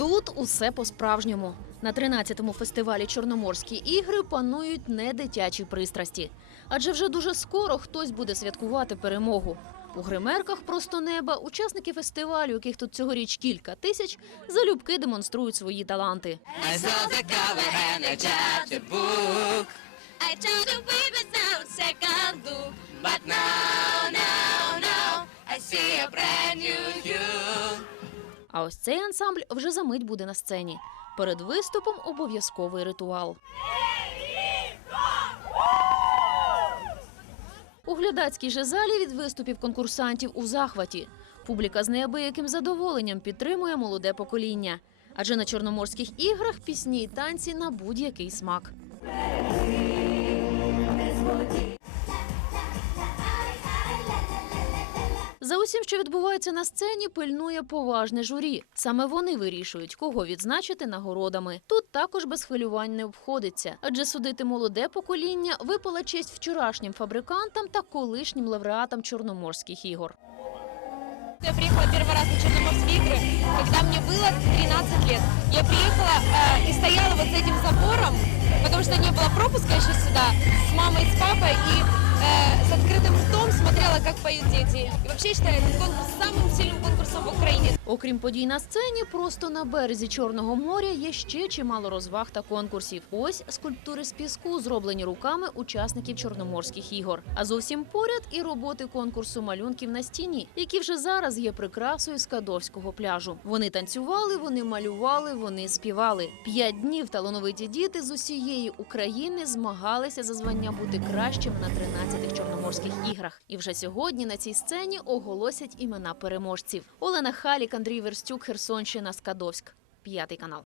Тут усе по-справжньому. На 13-му фестивалі Чорноморські ігри панують не дитячі пристрасті. Адже вже дуже скоро хтось буде святкувати перемогу. У гримерках просто неба учасники фестивалю, яких тут цьогоріч кілька тисяч, залюбки демонструють свої таланти. But now, now, now, I see a brand new you. А ось цей ансамбль вже за мить буде на сцені. Перед виступом обов'язковий ритуал. У глядацькій же залі від виступів конкурсантів у захваті. Публіка з неабияким задоволенням підтримує молоде покоління. Адже на чорноморських іграх пісні й танці на будь-який смак. За усім, що відбувається на сцені, пильнує поважне журі. Саме вони вирішують, кого відзначити нагородами. Тут також без хвилювань не обходиться, адже судити молоде покоління випала честь вчорашнім фабрикантам та колишнім лауреатам чорноморських ігор. Я приехала первый раз на Черноморские игры, когда мне было 13 лет. Я приехала э, и стояла вот за этим забором, потому что не было пропуска еще сюда, с мамой, с папой, и э, с открытым ртом смотрела, как поют дети. И вообще считаю этот конкурс самым сильным конкурсом в Украине. Окрім подій на сцені, просто на березі Чорного моря є ще чимало розваг та конкурсів. Ось скульптури з піску, зроблені руками учасників чорноморських ігор. А зовсім поряд і роботи конкурсу малюнків на стіні, які вже зараз є прикрасою Скадовського пляжу. Вони танцювали, вони малювали, вони співали. П'ять днів талановиті діти з усієї України змагалися за звання бути кращими на 13-х чорноморських іграх. І вже сьогодні на цій сцені оголосять імена переможців: Олена Халік, Андрій Верстюк, Херсонщина, Скадовськ. П'ятий канал.